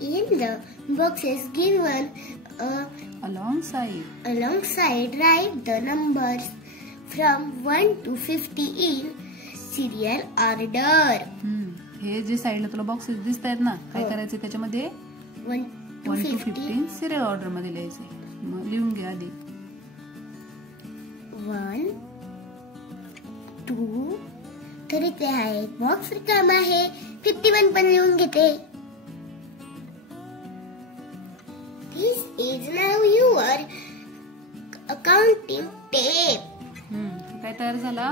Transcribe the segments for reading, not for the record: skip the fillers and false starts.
In the boxes given alongside, write the numbers from 1 to 50 in serial order. हे जे साइडला तुला boxes दिसतायत ना, काय करायचं त्याच्यामध्ये 1 to 15 सिरियल ऑर्डर मध्ये लिहायचे. मग लिहून घे आधी. 1 2 तर इथे आहे एक बॉक्स रिकामा आहे. 51 पण लिहून घेते. This is now your accounting tape. काय तयार झाला?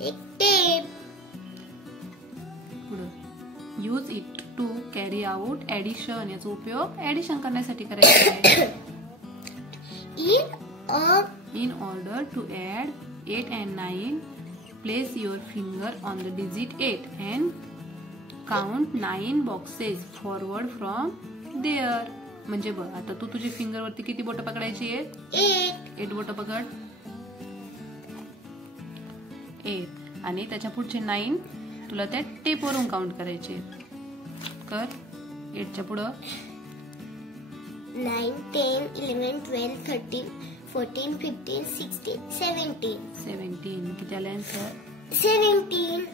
एक tape. Use it to carry out addition. याचा उपयोग ऍडिशन करण्यासाठी करायचा आहे. In order to add 8 and 9, place your finger on the digit 8 and count 9 boxes forward from there. म्हणजे बघ, आता तू तुझी फिंगर वरती किती बोटं पकडायची आहेत? 8 बोटं पकड. 8 आणि त्याच्या पुढचे 9 तुला त्या टेप वरून काउंट करायचे. कर. 8 च्या पुढं 9 10 11 12 13 14 15 16 17. 17 किती आले answer? 17.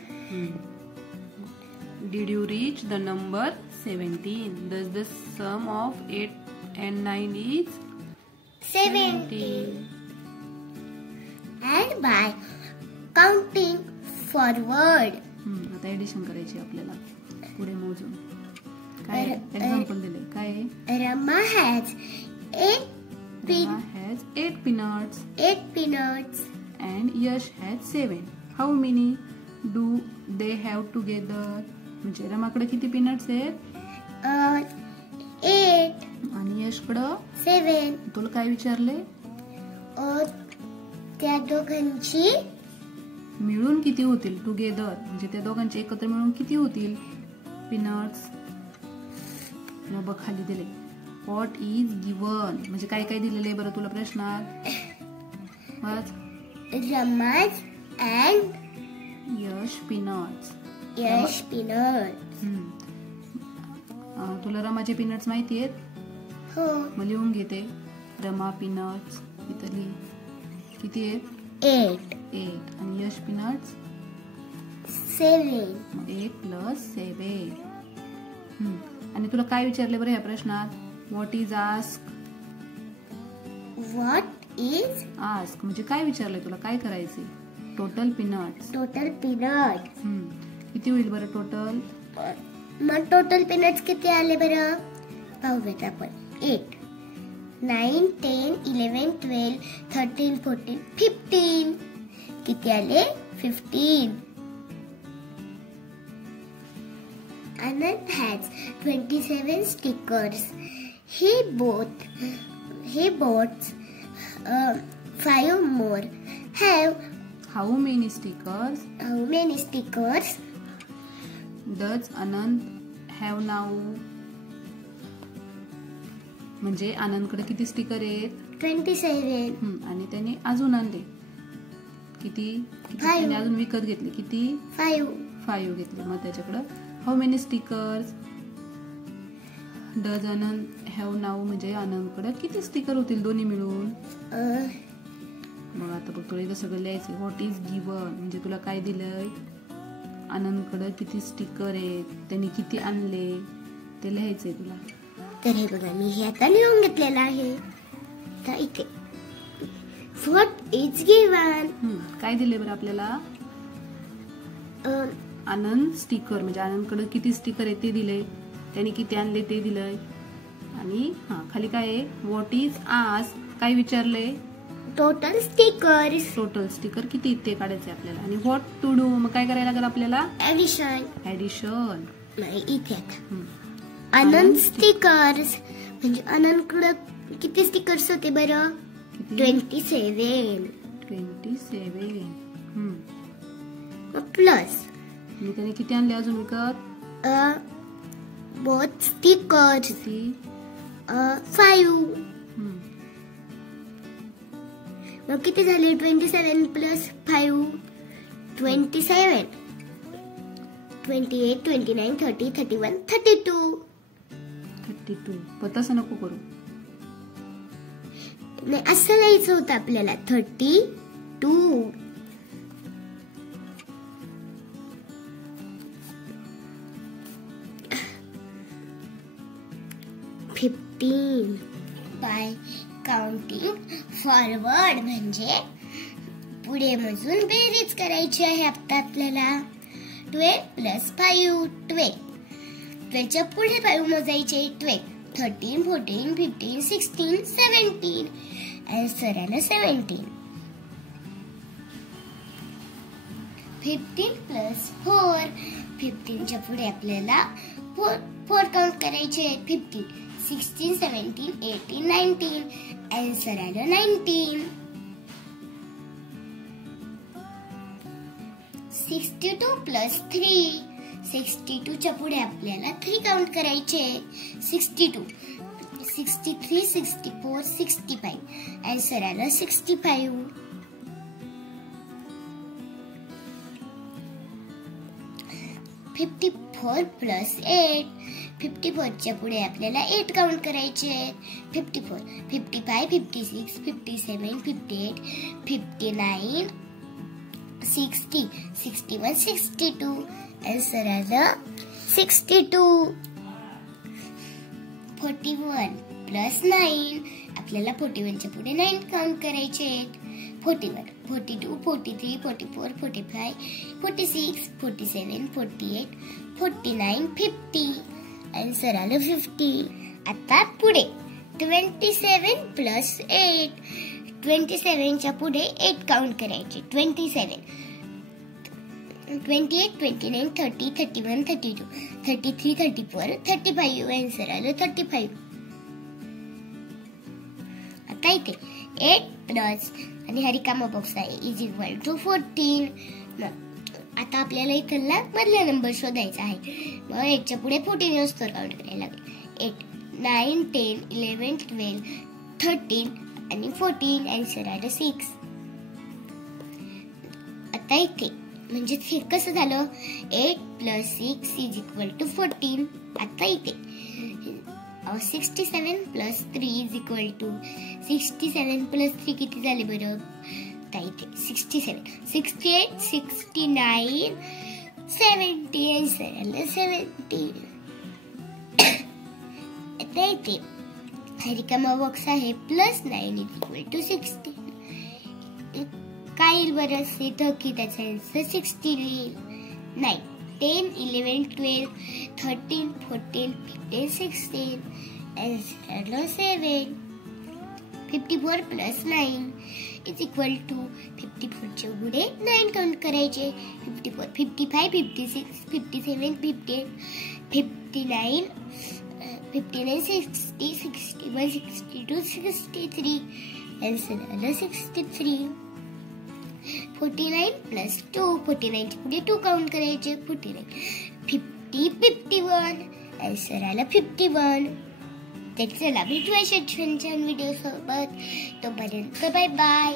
Did you reach the number 17? Thus the sum of 8 and 9 is 17. And by counting forward. आता एडिशन करायची आपल्याला. पुढे मोजून. काय एक्झाम्पल दिले? काय? Rama has 8 peanuts. 8 peanuts. And Yash has 7. How many do they have together? म्हणजे रमाकडे किती पीनट्स आहेत? 8. आणि यशकडं 7. तुला काय विचारले? त्या दोघांची मिळून किती होतील? टुगेदर म्हणजे त्या दोघांचे एकत्र मिळून किती होतील पीनट्स? मग बघ खाली दिले. व्हॉट इज गिवन म्हणजे काय काय दिलेलं आहे बरं तुला प्रश्नात? रमाज अँड यश पीनट्स. तुला रमाचे पीनट्स माहिती आहेत? हो. मग लिहून घेते. रमा पीनट्स इथली किती आहेत? 8 आणि यश पीनट्स 7. 8 + 7. आणि तुला काय विचारले बरं या प्रश्नात? What is ask. What is ask म्हणजे काय विचारलंय तुला? काय करायचे? Total peanuts. किती होईल बरं टोटल? मग टोटल पीनट्स किती आले बरं पाहूयात आपण. 8 9 10 11 12 13 14 15 किती आले? 15. Anand has 27 stickers. He bought 5 more. How many stickers? Does Anand have now? म्हणजे आनंदकडे किती स्टिकर आहेत? 27. आणि त्याने अजून आणले किती? त्याने अजून विकत घेतले किती? 5 घेतले. मग त्याच्याकडे how many stickers? Does Anand have now म्हणजे आनंदकडे किती स्टिकर होतील दोन्ही मिळून? मग आता बघ तुला इथं सगळं लिहायचं. व्हॉट इज गिवन म्हणजे तुला काय दिलंय? आनंदकडे किती स्टिकर आहेत, त्यांनी किती आणले ते लिहायचंय तुला. तर हे बघा मी हे आता लिहून घेतलेलं आहे. तर इथे व्हॉट इज गिवन काय दिले बरं आपल्याला? आनंद स्टिकर म्हणजे आनंदकडे किती स्टिकर आहे ते दिले, त्यांनी किती आणले ते दिलंय. आणि खाली काय आहे? व्हॉट इज आस्क काय विचारले? टोटल स्टिकर किती ते काढायचे आपल्याला. आणि व्हॉट टू डू मग काय करायला लागेल आपल्याला? ऍडिशन. इथे आनंद स्टिकर्स म्हणजे आनंदकडे किती स्टिकर्स होते बरं? 27. प्लस त्याने किती आणले अजून विकत? Both stickers 5. मग किती झाले? 27 + 5 27. 28 29 30 31 32. 32. पण तसं नको करू. नाही असं लिहायचं होतं आपल्याला 32. 15 बाय काउंटिंग फॉरवर्ड म्हणजे पुढे मोजून बेरीज करायची आहे आता आपल्याला. 12 + 5 12. 12 च्या पुढे 5 मोजायचे. 12 13 14 15 16 17. आन्सर आलं 17. 15 + 4. 15 च्या पुढे आपल्याला 4 काउंट करायचे. 15 16 17 18 19. आन्सर आलं 19. 62 + 3. 62 च्या पुढे आपल्याला 3 काउंट करायचे. 62 63 64 65. आन्सर आलं 65. 54 + 8. 54 च्या पुढे आपल्याला 8 काउंट करायचे. 54 55 56 57 58 59 60 61 62. आन्सर आलं 62. 41 + 9. आपल्याला 41 च्या पुढे 9 काउंट करायचे. 41 42 43 44 45 46 47 48 49 50. आन्सर आलं 50. आता पुढे 27 + 8. 27 च्या पुढे 8 काउंट करायचे. 27 28 29 30 31 32 33 34 35. आन्सर आलं 35. आता इथे 8 प्लस आणि हा रिकामा बॉक्स आहे = 14. आता आपल्याला इथला मधला नंबर शोधायचा आहे. मग 8 च्या पुढे 14 असतो काउंट करायला लागेल. 8 9 10 11 12 13 आणि 14. आन्सर आलं 6. आता इथे म्हणजे हे कसं झालं 8 + 6 = 14. आता इथे 67 + 3 = 67 + 3 किती झाले बरं. आता इथे 67 68 69 70. आन्सर आलं 70. आता इथे हा रिकामा बॉक्स आहे. +9 = 16. काय येईल बरं इथं की त्याचा आन्सर 60 येईल. 9 10 11 12 13 14 15 16. आन्सर आलं 7. 54 + 9 = 54 च्या पुढे 9 काउंट करायचे. 54 55 56 57 58 59 59 60 61 62 63. आन्सर आलं 63. 49 + 2. 49 च्या पुढे 2 काउंट करायचे. 49 50 51. आन्सर आलं 51. तर चला भेटूया छान छान व्हिडिओ सोबत. तोपर्यंत बाय बाय.